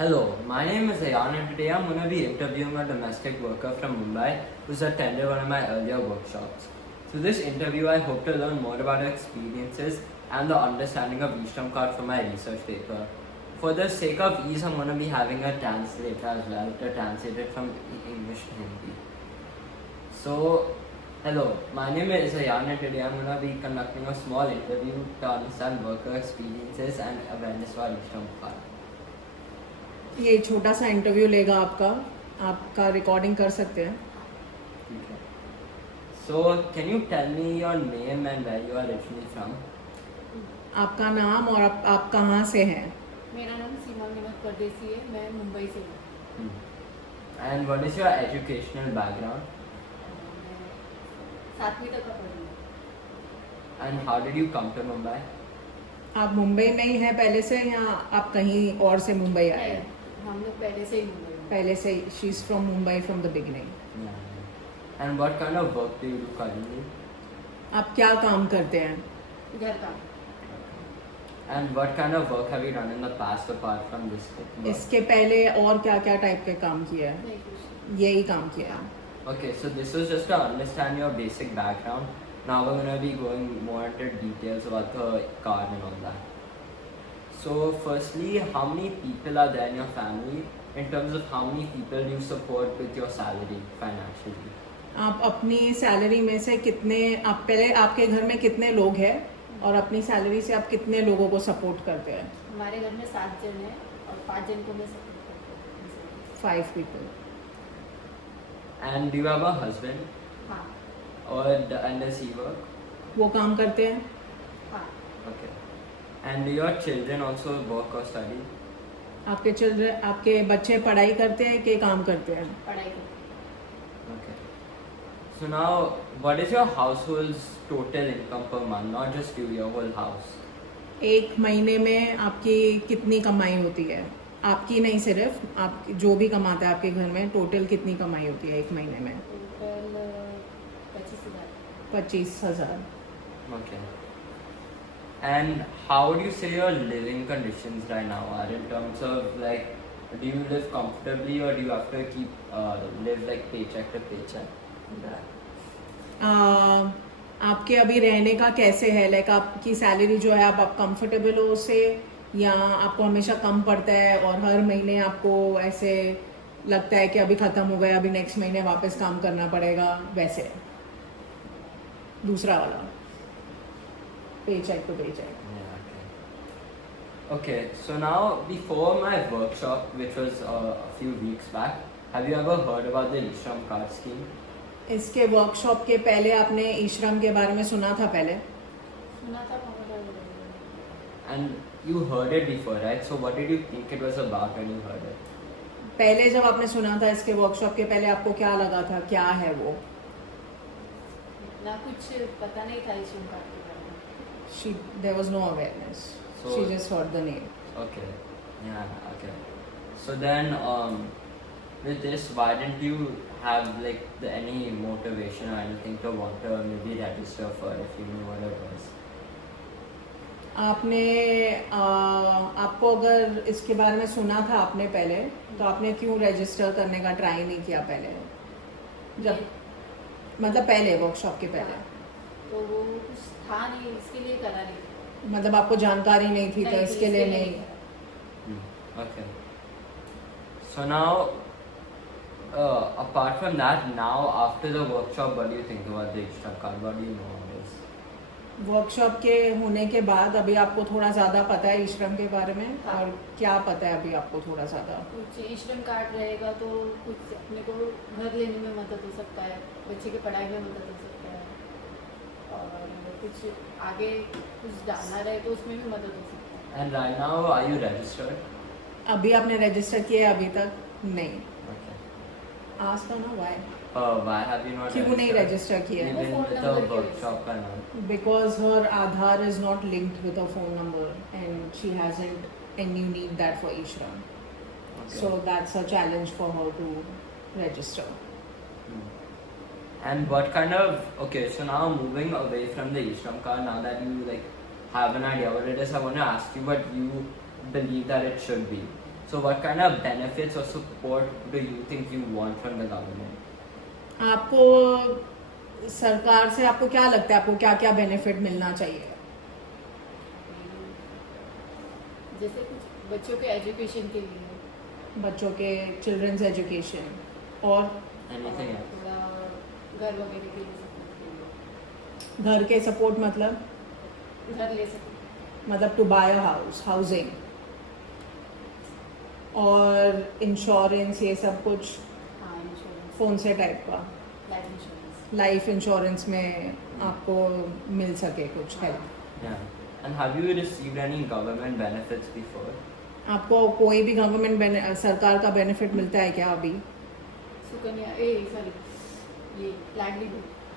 Hello, my name is Ayan and today I'm going to be interviewing a domestic worker from Mumbai who's attended one of my earlier workshops. Through this interview, I hope to learn more about her experiences and the understanding of e-Shram card for my research paper. For the sake of ease, I'm going to be having a translator as well to translate it from English to Hindi. So, hello, my name is Ayan and today I'm going to be conducting a small interview to understand worker experiences and awareness for e-Shram card. ये छोटा सा interview लेगा आपका recording कर सकते हैं. Okay. So, can you tell me your name and where you are originally from? आपका नाम और आप कहाँ से हैं. मेरा नाम सीमा मिनत परदेसी है. मैं मुंबई से हूँ. And what is your educational background? मैं 7वीं तक का पढ़ी हूँ. And how did you come to Mumbai? आप मुंबई में ही हैं पहले से या आप कहीं और से मुंबई आए हैं. हम लोग पहले से ही मुंबई में. पहले से she is from Mumbai from the beginning. Yeah. And what kind of work do you do currently? आप क्या काम करते हैं. घर का. And what kind of work have you done in the past apart from this work? इसके पहले और क्या क्या टाइप के काम किया है. नहीं कुछ. यही काम किया है. Okay, so this was just to understand your basic background. Now we're going to be going more into details about the card and all that. So firstly, how many people are there in your family? In terms of how many people do you support with your salary financially? आप अपनी salary में से कितने आप पहले आपके घर में कितने लोग हैं और अपनी सैलरी से आप कितने लोगों को सपोर्ट करते हैं. हमारे घर में 7 जन हैं और 5 जन को मैं सपोर्ट करती हूँ. 5 people. And do you have a husband? हाँ. And does he work? वो काम करते हैं. हाँ. Okay. And do your children also work or study? आपके चिल्ड्रन आपके बच्चे पढ़ाई करते हैं कि काम करते हैं. पढ़ाई करती Okay. So now, what is your household's total income per month? Not just you, your whole house. एक महीने में आपकी कितनी कमाई होती है. आपकी नहीं, सिर्फ आप जो भी कमाते हैं आपके घर में टोटल कितनी कमाई होती है एक महीने में. Total 25,000. 25,000. Okay. And how would you say your living conditions right now are in terms of like, do you live comfortably or do you have to keep live like paycheck to paycheck? आपके अभी रहने का कैसे है. Like आपकी salary जो है आप कंफर्टेबल हो उससे या आपको हमेशा कम पड़ता है और हर महीने आपको ऐसे लगता है कि अभी ख़त्म हो गया, अभी नेक्स्ट महीने वापस काम करना पड़ेगा, वैसे दूसरा वाला paycheck to paycheck. Yeah, okay. Okay, so now before my workshop, which was a few weeks back, have you ever heard about the e-Shram card scheme? इसके वर्कशॉप के पहले आपने ई-श्रम के बारे में सुना था पहले. सुना था मगर. And you heard it before, right? So what did you think it was about when you heard it? पहले जब आपने सुना था इसके वर्कशॉप के पहले आपको क्या लगा था, क्या है वो. ना कुछ पता नहीं था इस कार्ड के बारे में. There was no awareness. So- She just heard the name. Okay. Yeah, okay. So then, with this, why didn't you have like any motivation or anything to want to maybe register for it if you knew what it was? आपने आपको अगर इसके बारे में सुना था आपने पहले, तो आपने क्यों रजिस्टर करने का ट्राई नहीं किया पहले, जब मतलब पहले वर्कशॉप के पहले. तो वो कुछ था नहीं, इसके लिए करा नहीं. मतलब आपको जानकारी नहीं थी तो नहीं, इसके लिए नहीं. Okay. So now, apart from that, now after the workshop, what do you think about the e-Shram card? What do you know of this? Workshop के होने के बाद अभी आपको थोड़ा ज़्यादा पता है ई-श्रम के बारे में. हाँ. और क्या पता है अभी आपको थोड़ा ज़्यादा. कुछ ई-श्रम कार्ड रहेगा तो कुछ अपने को घर लेने में मदद हो सकता है, बच्चे की पढ़ाई में मदद हो सकता है, और कुछ आगे कुछ डालना रहे तो उसमें भी मदद हो सकता है. And right now, are you registered? अभी आपने रजिस्टर किया है अभी तक नहीं. Okay. आज तो ना Y Why have you not क्यों नहीं registered? रजिस्टर किया है. Even phone with the number के workshop का नाम. Because her Aadhaar is not linked with her phone number and she hasn't, and you need that for e-Shram. Okay. So that's a challenge for her to register. And what kind of, okay, so now moving away from the e-Shram card, now that you like have an idea what it is, I want to ask you what you believe that it should be. So what kind of benefits or support do you think you want from the government? आपको सरकार से आपको क्या लगता है, आपको क्या क्या बेनिफिट मिलना चाहिए? जैसे कुछ बच्चों के एजुकेशन के लिए, बच्चों के चिल्ड्रंस एजुकेशन और Anything और else? थोड़ा घर वगैरह के लिए support के लिए। घर के सपोर्ट मतलब घर ले सकते, मतलब to buy a house, housing और इंश्योरेंस, ये सब कुछ हाँ इंश्योरेंस, कौन से टाइप का? Life insurance. लाइफ इंश्योरेंस में आपको मिल सके कुछ help. Yeah. And have you received any government benefits before? आपको कोई भी गवर्नमेंट सरकार का बेनिफिट मिलता है क्या अभी? सुकन्या सॉरी ये लाडली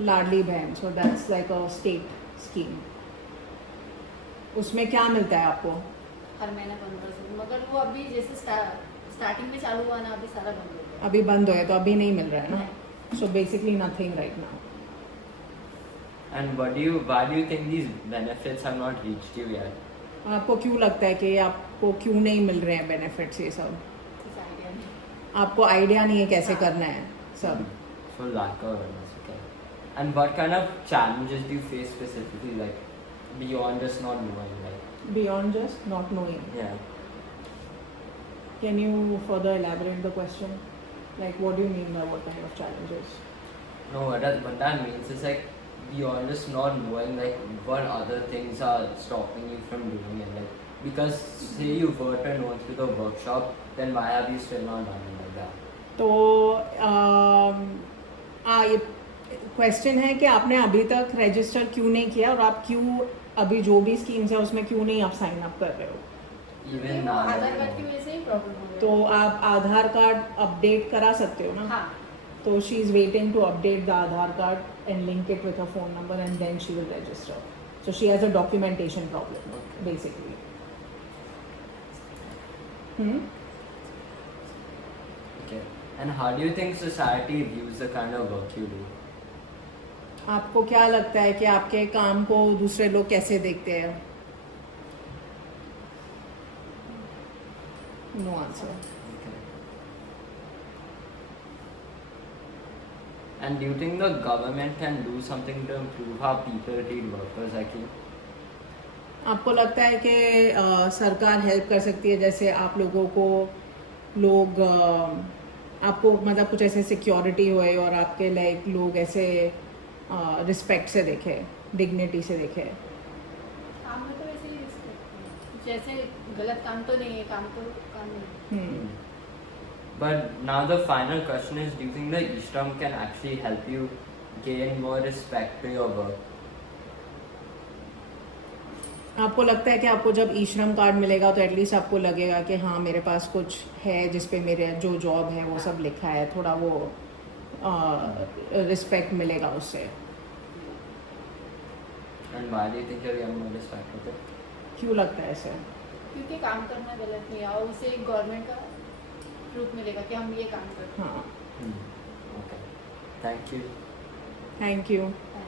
लाडली बहन, so that's like a state scheme. उसमें क्या मिलता है आपको? हर महीना 1500, मगर वो अभी जैसे स्टार्टिंग में चालू हुआ ना, अभी सारा बंद हो गया। अभी बंद हो गया तो अभी नहीं मिल रहा है ना, नहीं। So basically nothing right now. And why do you think these benefits have not reached you yet? आपको क्यों लगता है कि आपको क्यों नहीं मिल रहे हैं बेनिफिट्स ये सब? कुछ आइडिया नहीं। आपको आइडिया नहीं है कैसे हाँ। करना है सब? So lack of awareness, okay. And what kind of challenges do you face specifically, like beyond just not knowing, like? Beyond just not knowing. Yeah. Can you further elaborate the question? Like what do you mean by what kind of challenges? No, what that means is like beyond just not knowing, like what other things are stopping you from doing it, like because say you were to know through the workshop, then why have you still not done it like that? तो ये question है कि आपने अभी तक register क्यों नहीं किया और आप क्यों अभी जो भी स्कीम्स है उसमें क्यों नहीं आप साइन अप कर रहे हो? Even वो now. आधार कार्ड की वजह से ही प्रॉब्लम हो गया। तो आप आधार कार्ड अपडेट करा सकते हो ना? हाँ, तो she is waiting to update the Aadhaar card and link it with a phone number and then she will register. So she has a documentation problem basically. Okay. And how do you think society views the kind of work you do? आपको क्या लगता है कि आपके काम को दूसरे लोग कैसे देखते हैं? No answer. Okay. And do you think the government can do something to improve how people treat workers like you? आपको लगता है कि सरकार हेल्प कर सकती है, जैसे आप लोगों को लोग आपको मतलब कुछ ऐसे सिक्योरिटी होए और आपके लाइक लोग ऐसे रिस्पेक्ट से देखे, डिग्निटी से देखे? काम में तो वैसे ही respect है। कुछ ऐसे गलत काम तो नहीं है, काम तो काम नहीं है। But now the final question is, do you think the e-shram can actually help you gain more respect to your work? आपको लगता है कि आपको जब ई श्रम कार्ड मिलेगा तो एटलीस्ट आपको लगेगा कि हाँ मेरे पास कुछ है जिस पे मेरे जो जॉब है वो सब लिखा है, थोड़ा वो रिस्पेक्ट मिलेगा उससे? And why do you think you're getting more respect with it? क्यों लगता है ऐसे? क्योंकि काम करना गलत नहीं है और उसे एक गवर्नमेंट का प्रूफ मिलेगा कि हम ये काम करते हाँ, Okay. Thank you. Thank you. हैं।